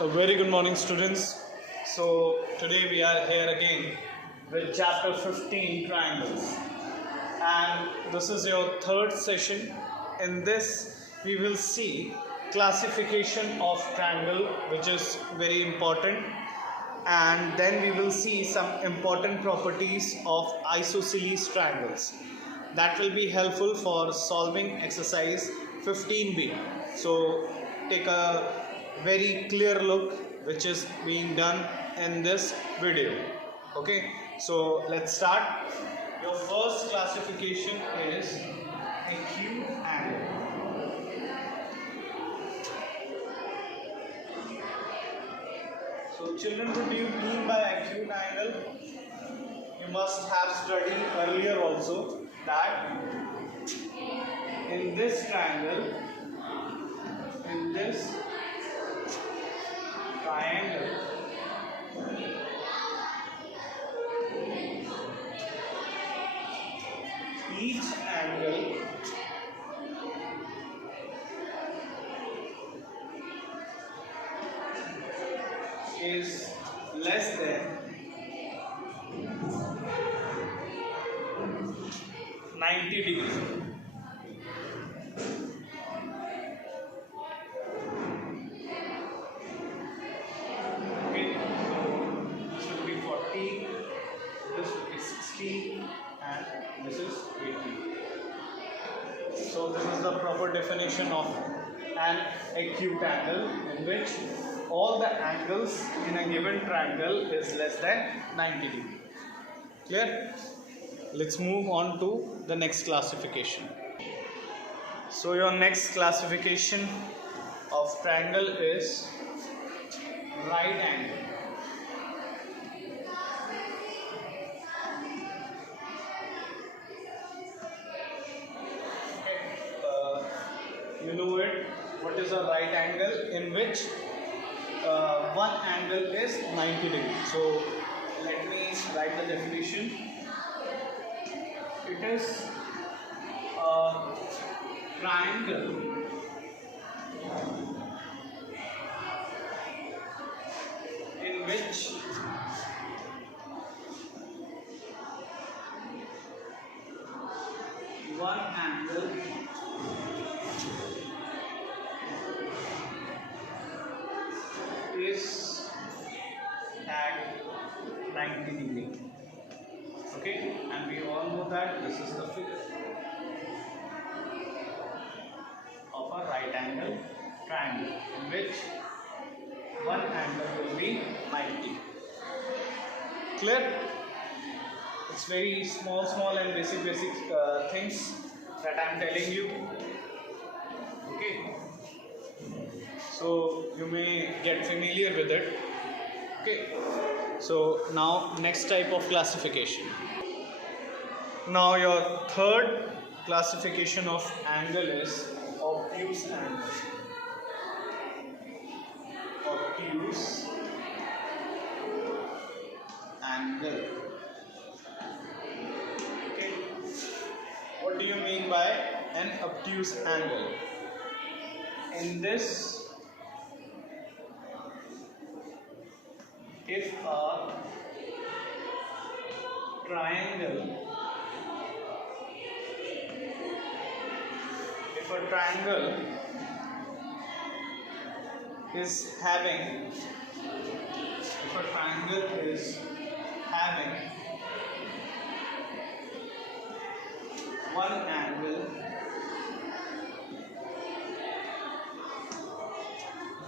A very good morning, students. So today we are here again with chapter 15, triangles, and this is your third session. In this we will see classification of triangle, which is very important, and then we will see some important properties of isosceles triangles that will be helpful for solving exercise 15b. So take a very clear look which is being done in this video. Okay, so let's start. Your first classification is acute angle. So children, what do you mean by acute angle? You must have studied earlier also that in this triangle, each angle is less than 90 degrees. Okay, so this will be 40, this will be 60, and this is 80. So this is the proper definition of an acute angle, in which all the angles in a given triangle is less than 90 degrees. Clear? Let's move on to the next classification. So your next classification of triangle is right angle. You know it. What is a right angle? In which one angle is 90 degrees. So let me write the definition. It is a triangle in which one angle is at 90 degree. Okay, and we all know that this is the figure of a right angle triangle, in which one angle will be 90. Clear? It's very small and basic things that I am telling you. Okay, so you may get familiar with it. Okay, so now next type of classification. Now your third classification of angle is obtuse angle. Obtuse angle. Okay, what do you mean by an obtuse angle? In this, if a triangle is having one angle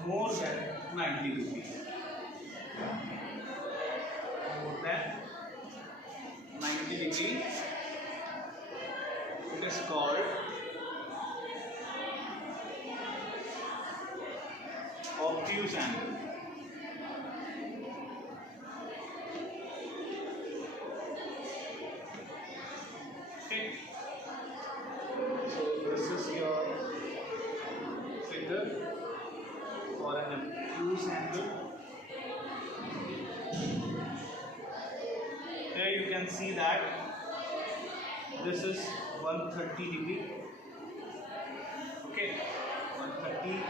more than 90 degrees, it is called obtuse angle. Okay, so this is your figure for an obtuse angle. Here you can see that this is 130 degree. Okay, 130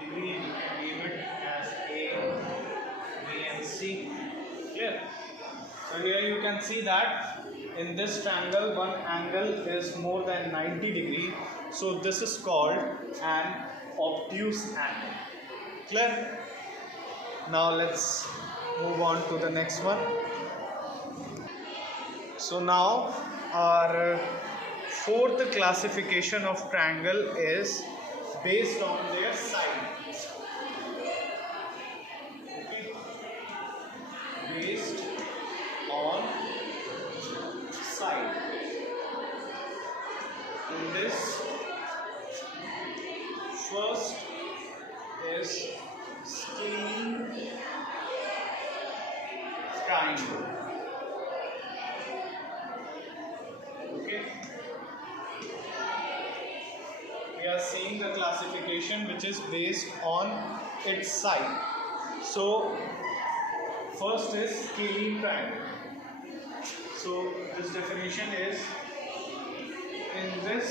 degree, and you can name it as can see that in this triangle one angle is more than 90 degree, so this is called an obtuse angle. Clear? Now let's move on to the next one. So now our fourth classification of triangle is based on their side. Okay. Based on side. In this, first is scalene triangle. Okay. We are seeing the classification which is based on its side. So first is scalene triangle. So this definition is, in this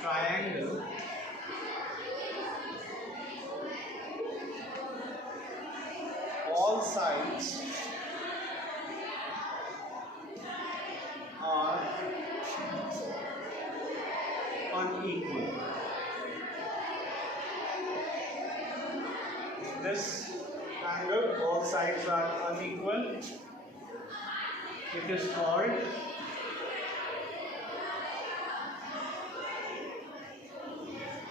triangle all sides are unequal. This triangle, all sides are unequal. It is called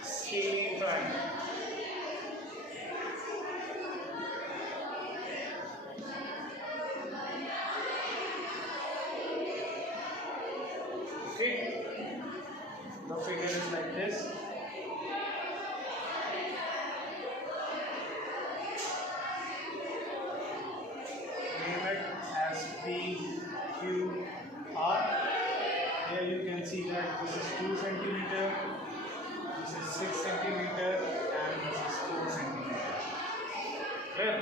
scalene triangle. Okay, the figure is like this. Name it as P, Q, R. Here you can see that this is 2 centimeter, this is 6 centimeter, and this is 4 centimeter. Clear?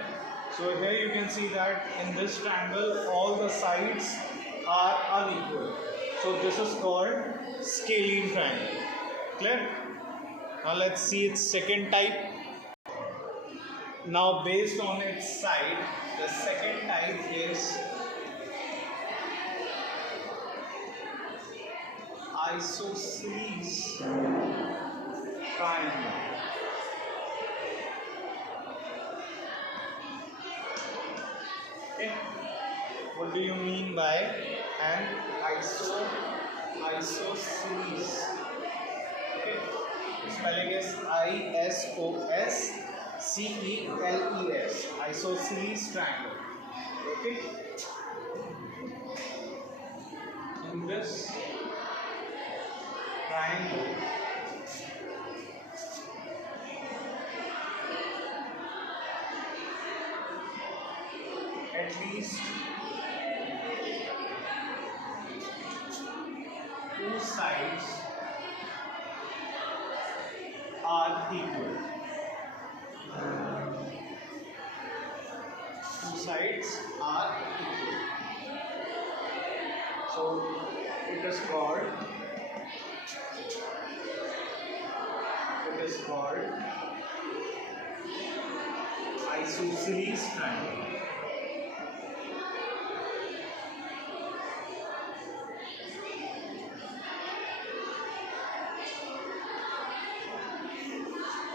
So here you can see that in this triangle all the sides are unequal. So this is called scalene triangle. Clear? Now let's see its second type. Now based on its side, the second type is Isosceles triangle. Okay. What do you mean by an isosceles? Okay. Spelling is Isosceles. Isosceles triangle. Okay. In this triangle, at least two sides are equal. Two sides are equal. So it is called Isosceles triangle.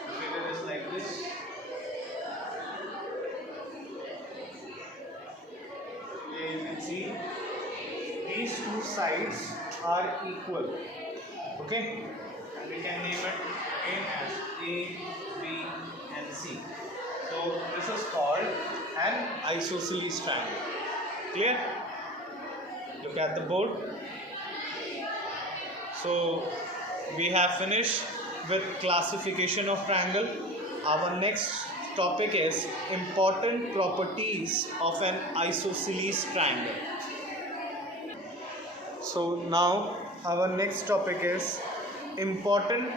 The figure is like this. Here you can see these two sides are equal. Okay, and we can name it again as A, B, and C. So this is called an isosceles triangle. Clear? Look at the board. So we have finished with classification of triangle. Our next topic is important properties of an isosceles triangle. So now our next topic is important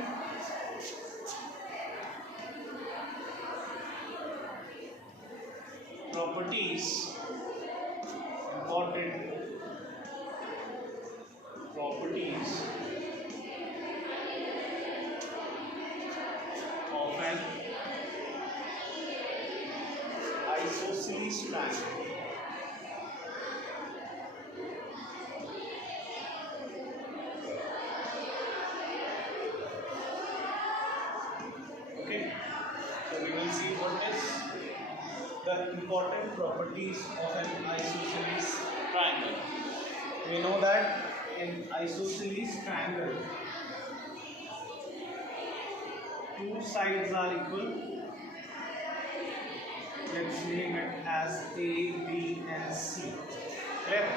properties of an isosceles triangle. will see what is the important properties of an isosceles triangle. We know that in isosceles triangle, two sides are equal. Let's name it as A, B and C. Clear?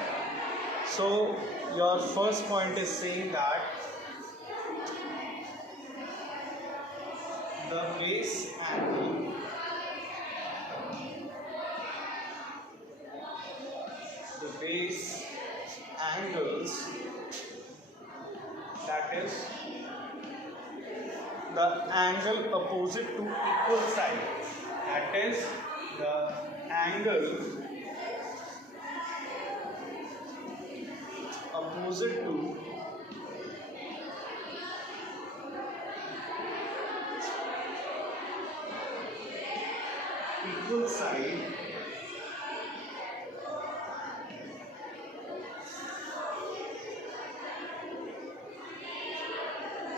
So your first point is saying that the base angle angles, that is the angle opposite to equal sides, that is the angle opposite to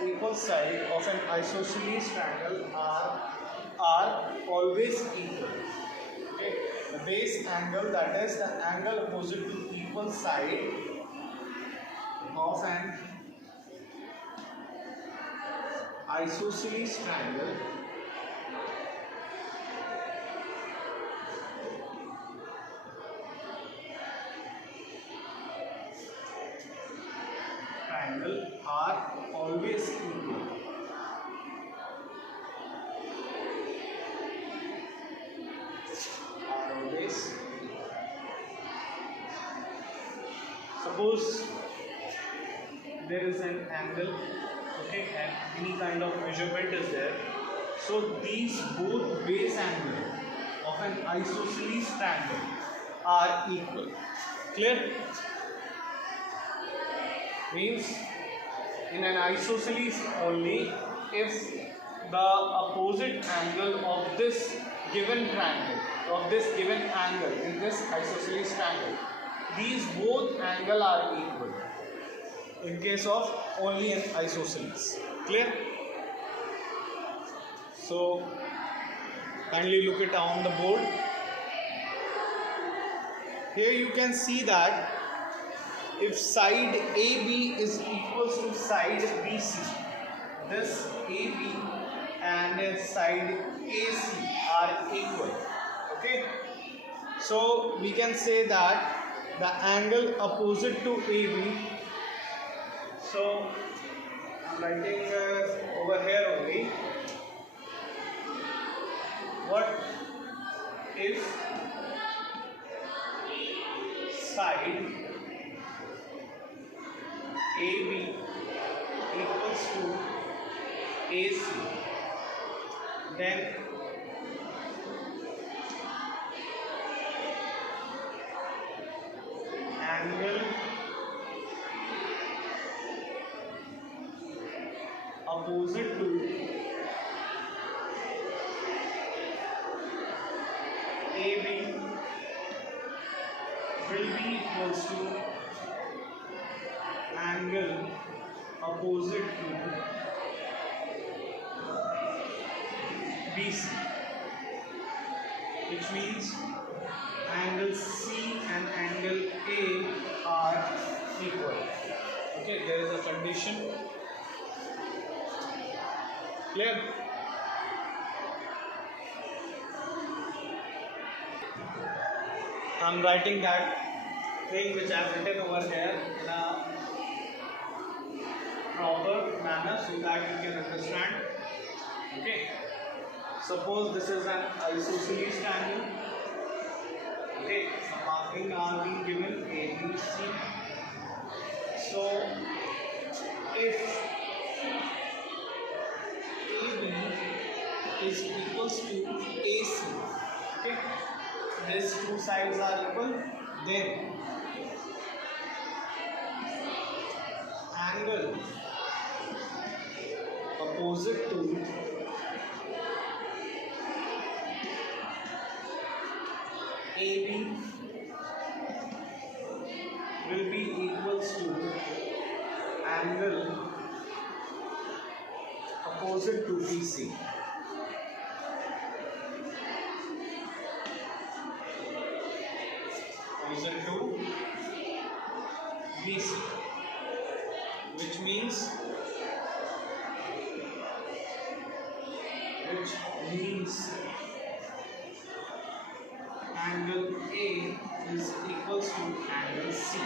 equal side of an isosceles triangle are always equal. Okay, the base angle, that is the angle opposite to equal side of an isosceles triangle are always equal. Suppose there is an angle, okay, and any kind of measurement is there. So these both base angles of an isosceles triangle are equal. Clear? Means in an isosceles only if the opposite angle of this given triangle, of this given angle in this isosceles triangle, these both angles are equal in case of only an isosceles. Clear? So kindly look it on the board. Here you can see that if side AB is equals to side BC, this AB and side AC are equal. Okay, so we can say that the angle opposite to AB, so I'm writing over here only, what if side AB equals to AC, then angle opposite to AB will be equals to angle opposite to BC, which means angle C and angle A are equal. Okay, there is a condition. Clear? I am writing that thing which I have written over here in a proper manner so that you can understand. Okay. Suppose this is an isosceles triangle. Okay. Some marking are being given A, B, C. So if AB is equals to AC, okay, these two sides are equal, then angle opposite to AB will be equals to angle opposite to BC. which means angle A is equals to angle C.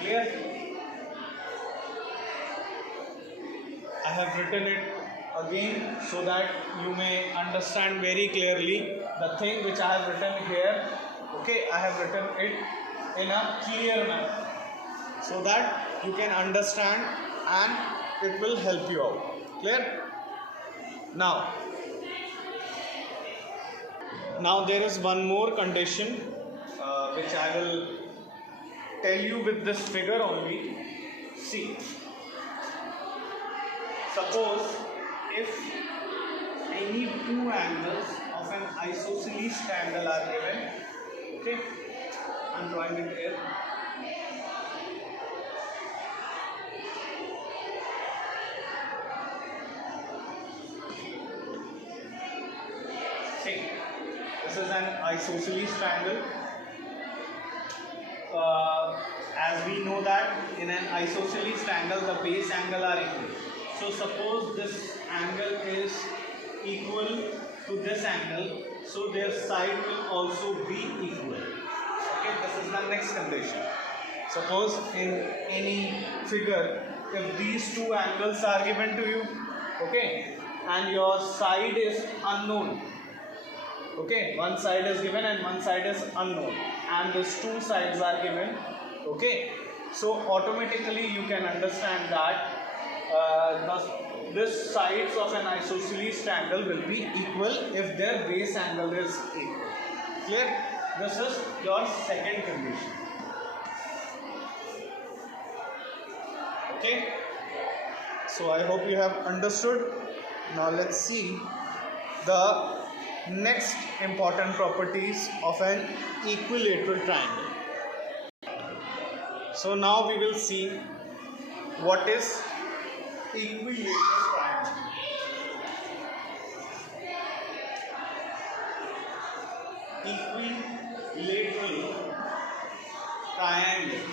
Clear? I have written it again so that you may understand very clearly the thing which I have written here. Okay, I have written it in a clear manner so that you can understand and it will help you out. Clear? Now there is one more condition which I will tell you with this figure only. See, suppose if any two angles of an isosceles triangle are given, okay, I am drawing it here. See, this is an isosceles triangle. As we know that in an isosceles triangle the base angle are equal. So suppose this angle is equal to this angle, so their side will also be equal. Okay, this is the next condition. Suppose in any figure, if these two angles are given to you, okay, and your side is unknown. Okay, one side is given and one side is unknown, and these two sides are given. Okay, so automatically you can understand that this sides of an isosceles triangle will be equal if their base angle is equal. Clear? This is your second condition. Okay, so I hope you have understood. Now let's see the next important properties of an equilateral triangle. So now we will see what is equilateral triangle. Equilateral triangle.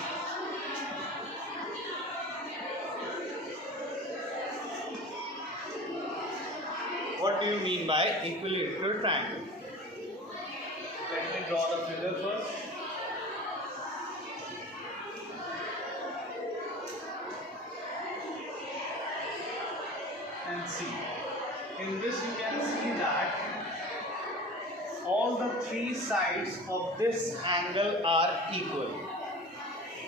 What do you mean by equilateral triangle? Let me draw the figure first. And see, in this you can see that all the three sides of this angle are equal.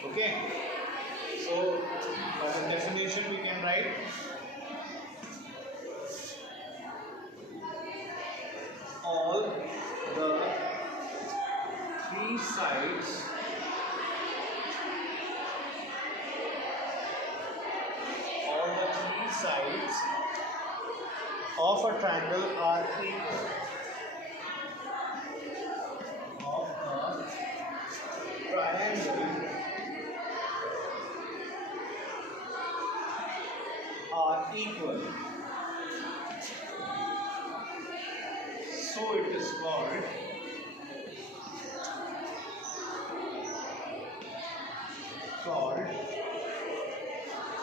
Okay, so as a definition we can write all the three sides of a triangle are equal. Of a triangle are equal. So it is called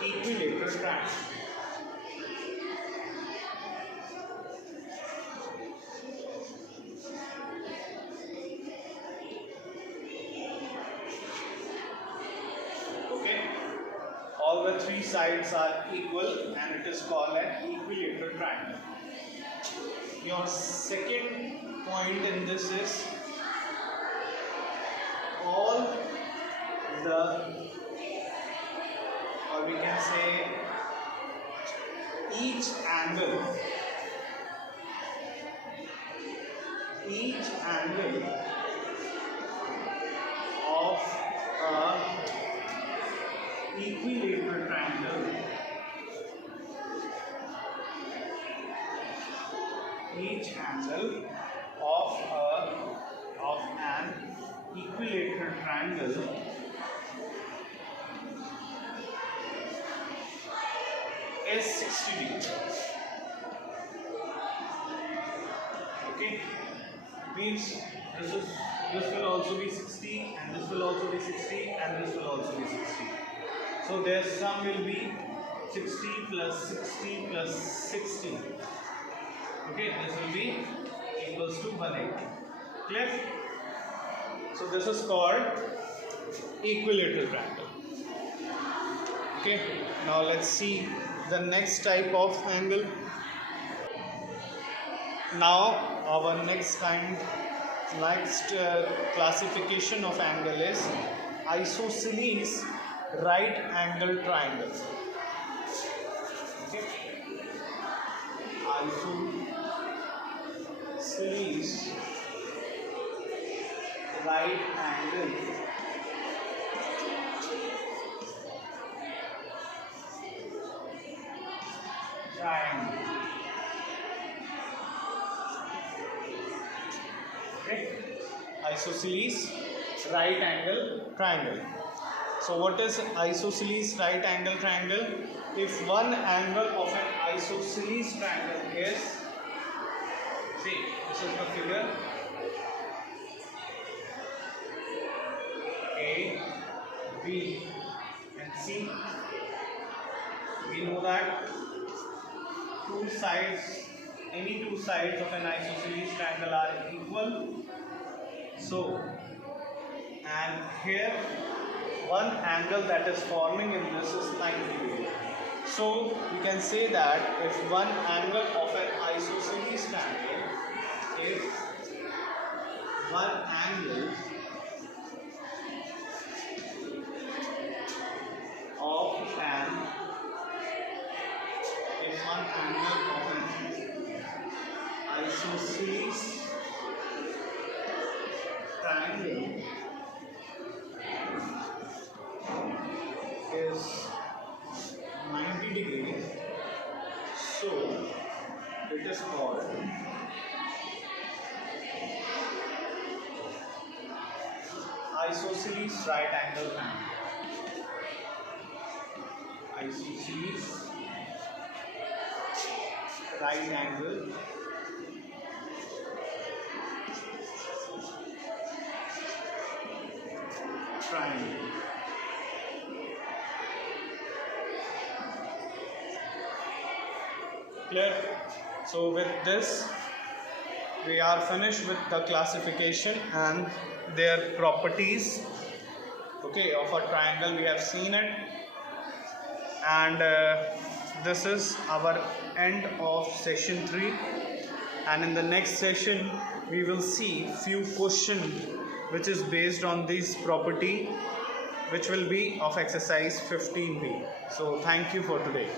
equilateral triangle. All the three sides are equal and it is called an equilateral triangle. Your second point in this is all the, or we can say each angle of a equilateral triangle, each angle of an equilateral triangle is 60 degrees. Okay, means this will also be 60 and this will also be 60 and this will also be 60. So their sum will be 60 plus 60 plus 60. Okay, this will be equals to 180. Clear? So this is called equilateral triangle. Okay, now let's see the next type of angle. Now our next classification of angle is isosceles right angle triangle. Okay. Isosceles right angle triangle. Okay. Isosceles right angle triangle. So what is isosceles right angle triangle? If one angle of an isosceles triangle is, see, this is the figure A, B and C. We know that any two sides of an isosceles triangle are equal. So, and here one angle that is forming in this is 90 degrees. So we can say that if one angle of an isosceles triangle, if one angle of an isosceles triangle is 90 degrees, so it is called isosceles right angle triangle. Isosceles right angle triangle. Clear? So with this we are finished with the classification and their properties, okay, of a triangle. We have seen it, and this is our end of session 3, and in the next session we will see few questions which is based on this property, which will be of exercise 15b. So thank you for today.